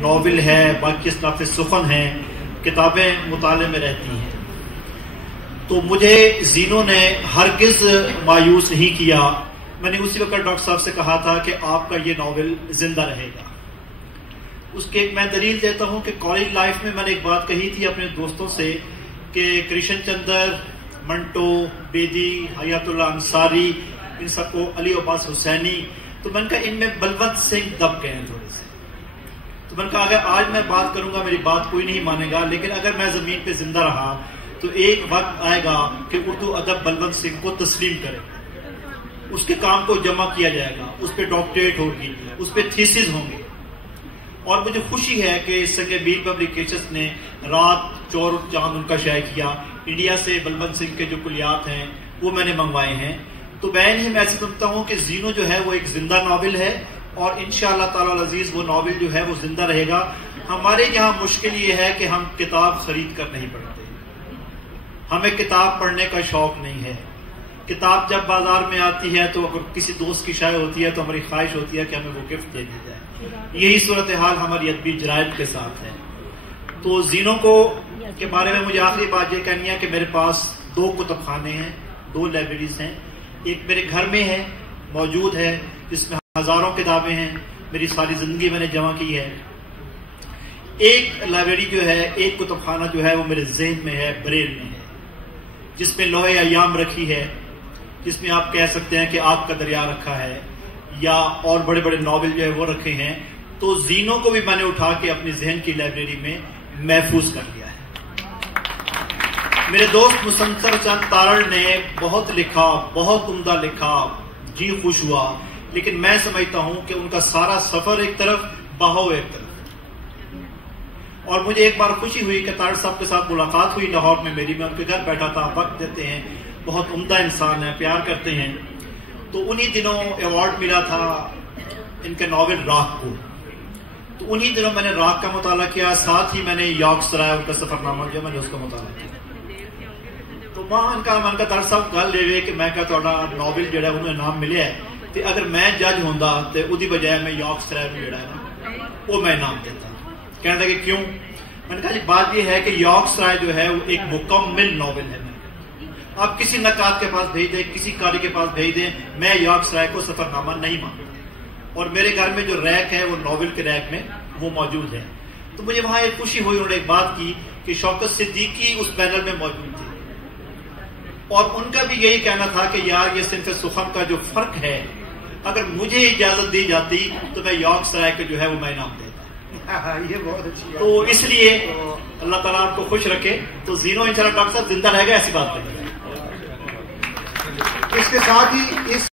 Novel ہے، باقی اصناف سخن ہیں، کتابیں مطالعے میں رہتی ہیں. تو مجھے زینو نے ہرگز مایوس نہیں کیا. میں نے اسی وقت ڈاکٹر صاحب سے کہا تھا کہ آپ کا یہ ناول زندہ رہے گا. اس کے میں دلیل دیتا ہوں کہ کالج لائف میں نے ایک بات کہی تھی اپنے دوستوں سے کہ کرشن چندر، منٹو، بیدی، حیات اللہ انصاری، ان سب کو، علی عباس حسینی، تو میں نے کہا ان میں بلونت سنگھ دب گئے ہیں تھوڑے سے. تو میں نے کہا اگر آج میں بات کروں گا میری بات کوئی نہیں مانے گا، لیکن اگر میں زمین پہ زندہ رہا تو ایک وقت آئے گا کہ اردو ادب بلونت سنگھ کو تسلیم کرے، اس کے کام کو جمع کیا جائے گا، اس پہ ڈاکٹریٹ ہوگی، اس پہ تھیسز ہوں گے. اور مجھے خوشی ہے کہ سنگ میل پبلیکیشنز نے رات چور چاند ان کا شائع کیا. انڈیا سے بلونت سنگھ کے جو کلیات ہیں وہ میں نے منگوائے ہیں. تو میں ایسے سمجھتا ہوں کہ زینو جو ہے وہ ایک زندہ ناول ہے، اور انشاءاللہ تعالی العزیز وہ ناول جو ہے وہ زندہ رہے گا. ہمارے یہاں مشکل یہ ہے کہ ہم کتاب خرید کر نہیں پڑھتے، ہمیں کتاب پڑھنے کا شوق نہیں ہے. کتاب جب بازار میں آتی ہے تو اگر کسی دوست کی شائع ہوتی ہے تو ہماری خواہش ہوتی ہے کہ ہمیں وہ گفٹ دے دی جائے. یہی صورتحال ہماری ادبی جرائد کے ساتھ ہے. تو زینو کے بارے میں مجھے آخری بات یہ کہنی ہے کہ میرے پاس 2 کتب خانے ہیں، 2 لائبریریز ہیں. ایک میرے گھر میں ہے، موجود ہے، جس میں ہزاروں کتابیں ہیں، میری ساری زندگی میں نے جمع کی ہے. ایک لائبریری جو ہے، ایک کتب خانہ جو ہے وہ میرے ذہن میں ہے، بریل میں ہے، جس میں لوح ایام رکھی ہے، جس میں آپ کہہ سکتے ہیں کہ آگ کا دریا رکھا ہے، یا اور بڑے بڑے ناول جو ہے وہ رکھے ہیں. تو زینو کو بھی میں نے اٹھا کے اپنی ذہن کی لائبریری میں محفوظ کر لیا ہے. میرے دوست مسنصر چند تارڑ نے بہت لکھا، بہت عمدہ لکھا، جی خوش ہوا، لیکن میں سمجھتا ہوں کہ ان کا سارا سفر ایک طرف، بہاؤ ایک طرف. اور مجھے ایک بار خوشی ہوئی کہ تارڑ صاحب کے ساتھ ملاقات ہوئی لاہور میں میری. میں ان کے گھر بیٹھا تھا، وقت دیتے ہیں، بہت عمدہ انسان ہے، پیار کرتے ہیں. تو انہی دنوں ایوارڈ ملا تھا ان کے ناول راہ کو. تو انہی دنوں میں نے راہ کا مطالعہ کیا، ساتھ ہی میں نے یارک سرائے ان کا سفر نامہ جو میں نے اس کا مطالعہ کیا. تو من کا تارڑ صاحب گل یہ کہ میں تھوڑا ناول جہاں انہوں انعام ملیا ہے، تو اگر میں جج ہوں تو وہی بجائے میں یارک سرائے میں جڑا ہے نا وہ میں انعام دیتا. کہنے لگے کیوں؟ میں نے کہا جی بات یہ ہے کہ یارک سرائے جو ہے وہ ایک مکمل ناول ہے. آپ کسی نقاد کے پاس بھیج دیں، کسی قاری کے پاس بھیج دیں، میں یارک سرائے کو سفر نامہ نہیں مانتا. اور میرے گھر میں جو ریک ہے وہ ناول کے ریک میں وہ موجود ہے. تو مجھے وہاں ایک خوشی ہوئی، انہوں نے ایک بات کی کہ شوکت صدیقی اس پینل میں موجود تھی، اور ان کا بھی یہی کہنا تھا کہ یار یہ صنف سخن کا جو فرق ہے، اگر مجھے اجازت دی جاتی تو میں یارک سرائے کے جو ہے وہ میں انعام دیتا. یہ بہت اچھی ہے. تو اس لیے اللہ تعالیٰ آپ کو خوش رکھے. تو زینو انشاءاللہ ڈاکٹر صاحب زندہ رہے گا، ایسی بات نہیں ہے. اس کے ساتھ ہی اس